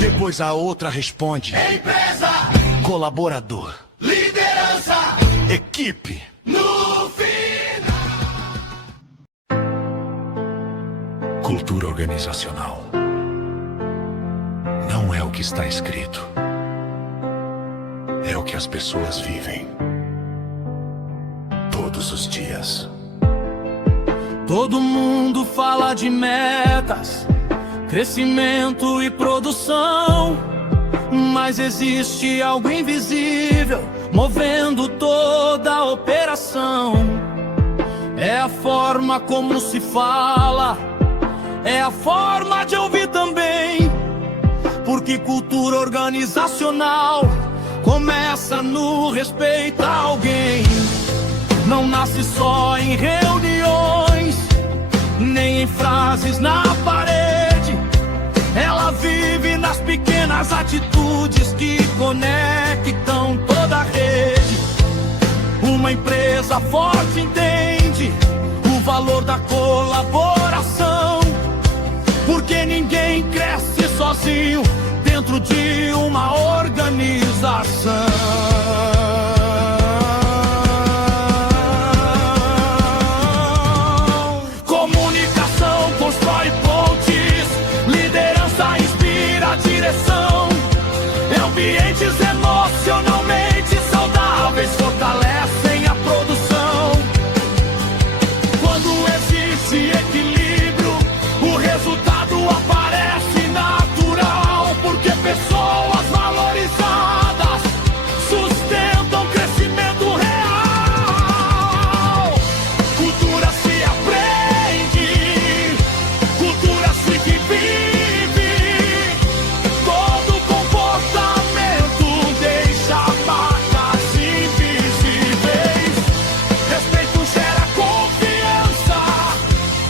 Depois a outra responde: empresa, colaborador, liderança, equipe. no final. Cultura organizacional não é o que está escrito, é o que as pessoas vivem todos os dias. Todo mundo fala de metas, crescimento e produção, mas existe algo invisível movendo toda a operação. É a forma como se fala, é a forma de ouvir também, porque cultura organizacional começa no respeito a alguém. Não nasce só em reuniões, nem em frases na parede. Ela vive nas pequenas atitudes que conectam toda a rede. Uma empresa forte entende o valor da colaboração, porque ninguém cresce sozinho dentro de uma organização. Constrói pontes, liderança inspira a direção. Ambientes emocionalmente saudáveis fortalecem a produção. Quando existe equilíbrio, o resultado aparece natural, porque pessoas valorizadas sustentam crescimento real. Cultura se aprende, cultura se vive, todo comportamento deixa marcas invisíveis. Respeito gera confiança,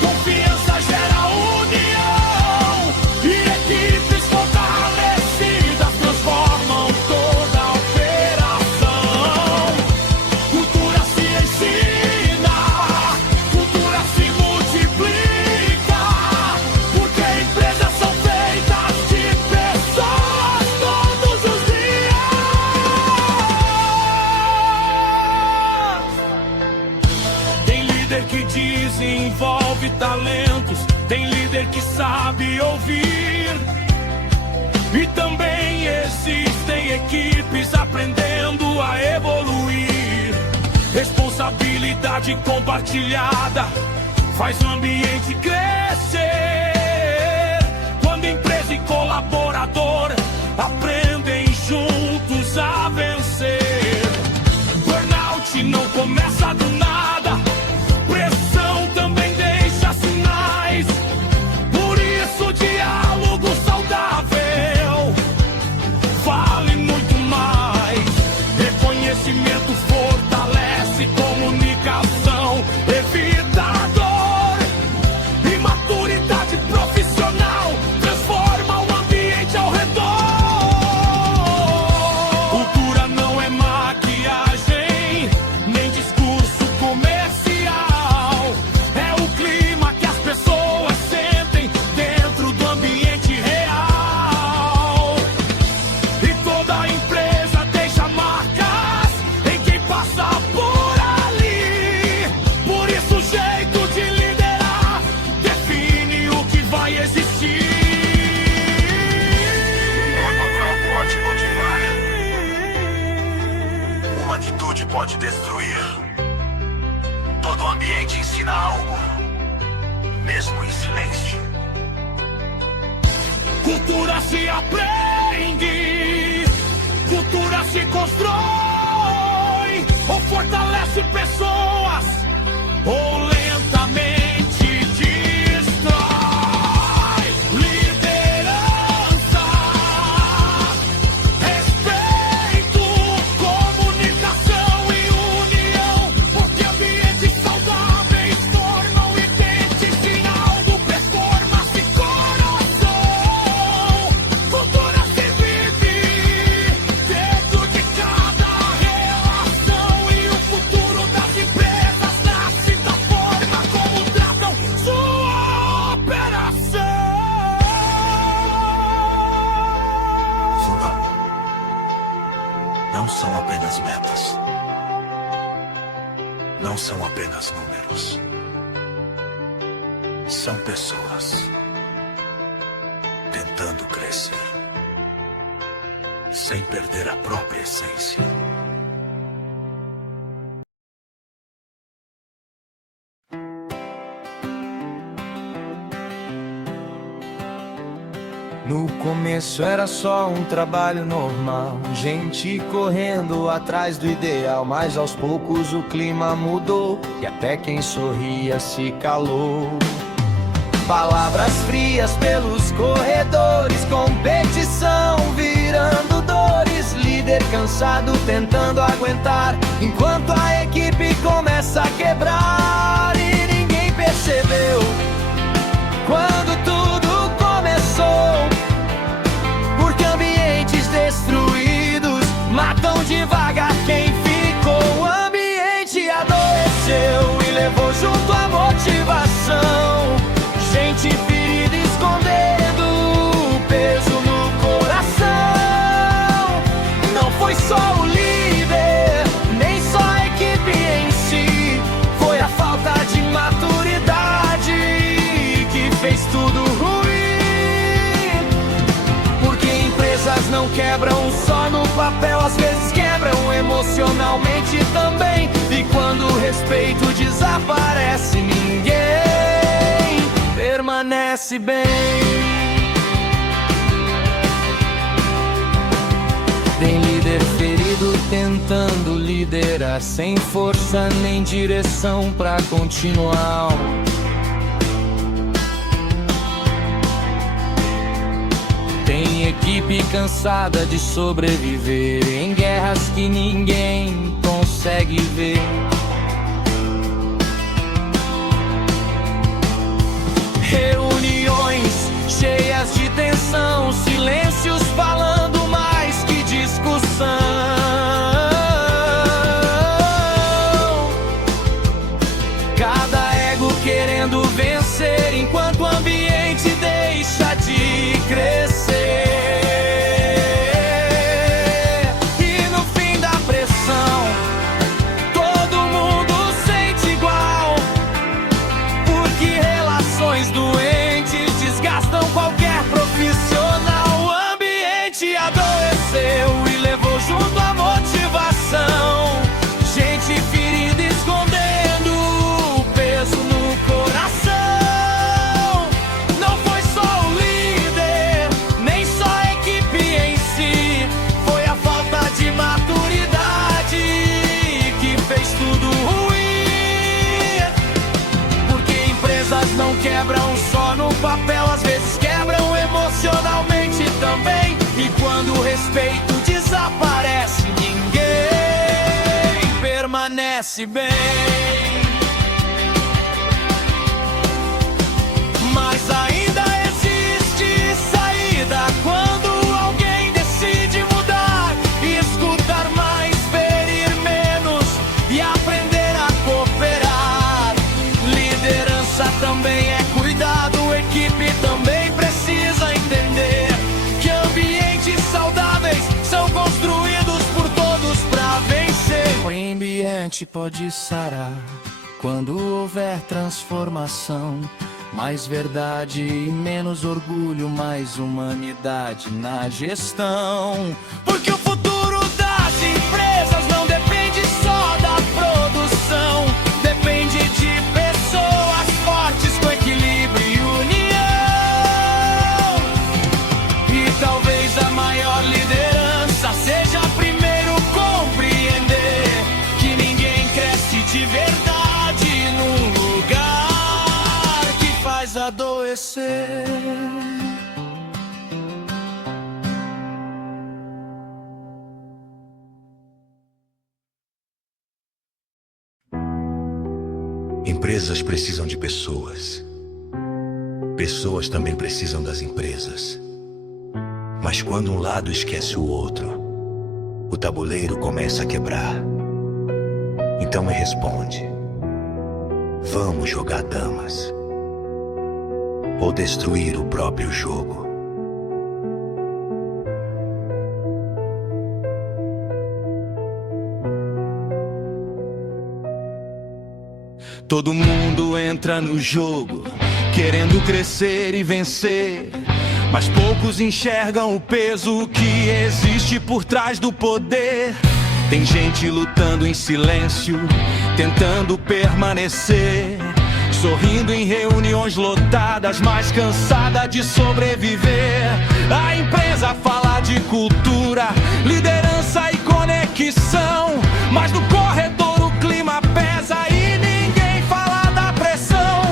confiança gera união, e equipes fortalecidas transformam toda a operação. Cultura se ensina, cultura se multiplica, porque empresas são feitas de pessoas todos os dias. Tem líder que desenvolve talentos, tem líder que sabe ouvir, e também existem equipes aprendendo a evoluir. Responsabilidade compartilhada faz o ambiente crescer. Quando empresa e colaborador aprendem juntos a vencer. Burnout não começa do nada, pressão também deixa sinais. Por isso diálogo saudável vale muito mais. Reconhecimento fortalece comunicação, evita a dor, e maturidade profissional transforma o ambiente ao redor. Cultura não é maquiagem, nem discurso comercial. É o clima que as pessoas sentem dentro do ambiente real. E toda empresa deixa marcas em quem passa por ali. Por isso o jeito de liderar define o que vai existir. Pode motivar, uma atitude pode destruir. Todo ambiente ensina algo, mesmo em silêncio. Cultura se aprende, cultura se constrói, ou fortalece pessoas, ou lentamente destrói. Liderança, respeito, comunicação e união, porque ambientes saudáveis tornam identidade algo, performance coração. Cultura se vive dentro de cada relação, e o futuro das empresas são apenas números. São pessoas tentando crescer sem perder a própria essência. No começo era só um trabalho normal, gente correndo atrás do ideal, mas aos poucos o clima mudou e até quem sorria se calou. Palavras frias pelos corredores, competição virando dores, líder cansado tentando aguentar, enquanto a equipe começa a quebrar. E ninguém percebeu quando tudo começou, porque ambientes destruídos matam devagar quem ficou. O ambiente adoeceu e levou junto a motivação, gente ferida escondendo o peso no coração. Não foi só o líder, nem só a equipe em si, foi a falta de maturidade que fez tudo ruim. Porque empresas não quebram só no papel, às vezes quebram emocionalmente também. E quando o respeito desaparece, ninguém permanece bem. Tem líder ferido tentando liderar, sem força nem direção pra continuar. Tem equipe cansada de sobreviver em guerras que ninguém consegue ver. Reuniões cheias de tensão, silêncios falando mais que discussão. Cada ego querendo vencer, enquanto o ambiente deixa de crescer. E no fim da pressão, todo mundo sente igual, porque relações doentes desgastam qualquer profissional. O ambiente adoeceu e levou junto a motivação, gente ferida escondendo o peso no coração. Não foi só o líder, nem só a equipe em si, foi a falta de maturidade que fez tudo ruim. Porque empresas não quebram só no papel, às vezes quebram emocionalmente também. E quando o respeito desaparece, ninguém permanece bem. Mas ainda existe saída quando alguém decide mudar, escutar mais, ferir menos e aprender a cooperar. Liderança também é cuidado, equipe também precisa entender que ambientes saudáveis são construídos por todos pra vencer. O ambiente pode sarar quando houver transformação, mais verdade e menos orgulho, mais humanidade na gestão. Porque o futuro das empresas não depende só da produção, depende de pessoas fortes com equilíbrio e união. E talvez a maior liderança seja primeiro compreender que ninguém cresce de verdade num lugar que faz adoecer. Empresas precisam de pessoas. Pessoas também precisam das empresas. Mas quando um lado esquece o outro, o tabuleiro começa a quebrar. Então me responde: vamos jogar damas ou destruir o próprio jogo? Todo mundo entra no jogo, querendo crescer e vencer, mas poucos enxergam o peso que existe por trás do poder. Tem gente lutando em silêncio, tentando permanecer, sorrindo em reuniões lotadas, mas cansada de sobreviver. A empresa fala de cultura, liderança e conexão, mas no corredor o clima pesa e ninguém fala da pressão.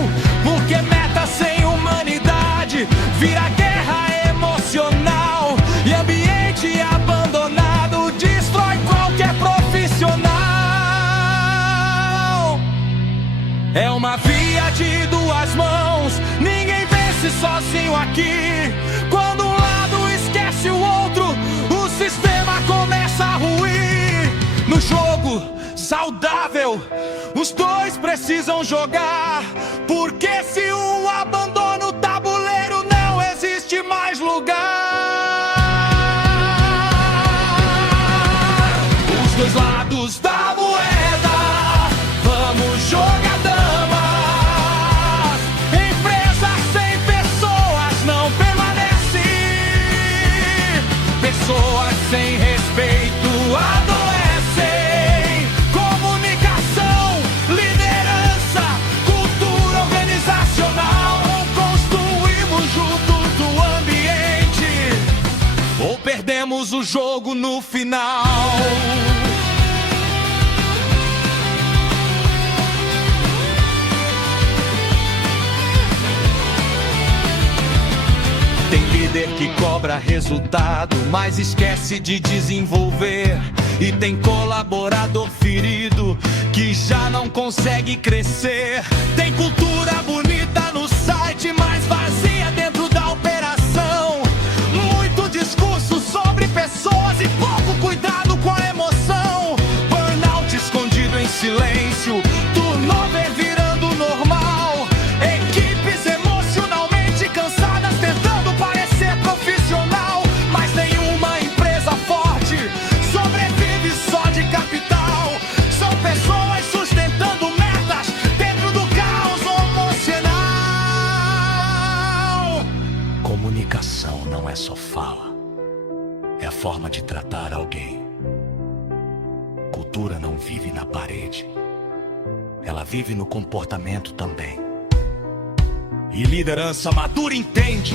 Porque meta sem humanidade vira guerra emocional, e ambiente abandonado destrói qualquer profissional. É uma via de duas mãos, ninguém vence sozinho aqui. Quando um lado esquece o outro, o sistema começa a ruir. No jogo saudável, os dois precisam jogar, porque se um abandona o tabuleiro, não existe mais lugar. Os dois lados da moeda, vamos jogar damas. Empresa sem pessoas não permanece. Pessoas sem respeito adoecem. Comunicação, liderança, cultura organizacional. Construímos junto do ambiente, ou perdemos o jogo no final. Tem líder que cobra resultado, mas esquece de desenvolver. E tem colaborador ferido que já não consegue crescer. Tem cultura bonita no site, mas vazia dentro da operação. Muito discurso sobre pessoas e pouco cuidado com a emoção. Burnout escondido em silêncio, turnover virando normal. Equipes emocionalmente cansadas tentando parecer profissional, mas nenhuma empresa forte sobrevive só de capital. São pessoas sustentando metas dentro do caos emocional. Comunicação não é só fala, é a forma de tratar alguém. Cultura não vive na parede, ela vive no comportamento também. E liderança madura entende: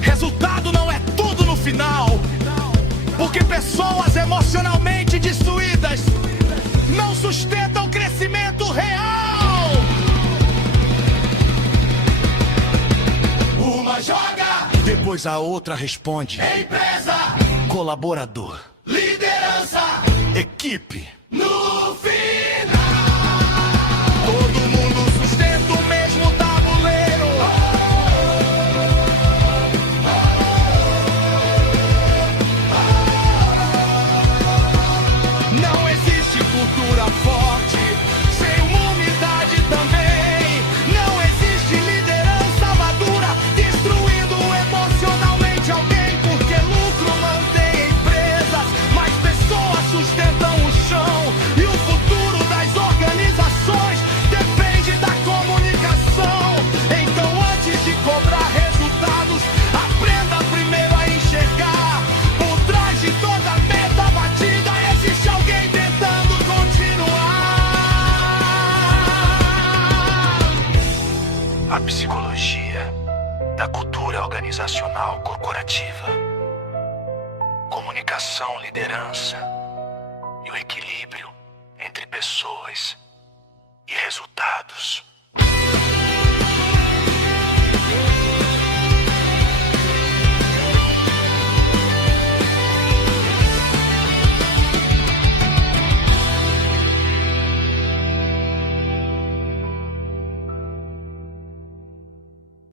resultado não é tudo no final, porque pessoas emocionalmente destruídas não sustentam crescimento real. Uma joga, Depois a outra responde: empresa, colaborador, liderança, equipe. no final. Todo mundo sustenta o mesmo tabuleiro. Não existe cultura forte sem uma unidade também. Não existe liderança madura destruindo emocionalmente alguém, porque lucro mantém empresas, mas pessoas sustentam o chão. E o futuro das organizações depende da comunicação. Então, antes de cobrar resultados, aprenda primeiro a enxergar. Por trás de toda meta batida existe alguém tentando continuar. A psicologia da cultura organizacional corporativa. Comunicação, liderança e o equilíbrio entre pessoas e resultados.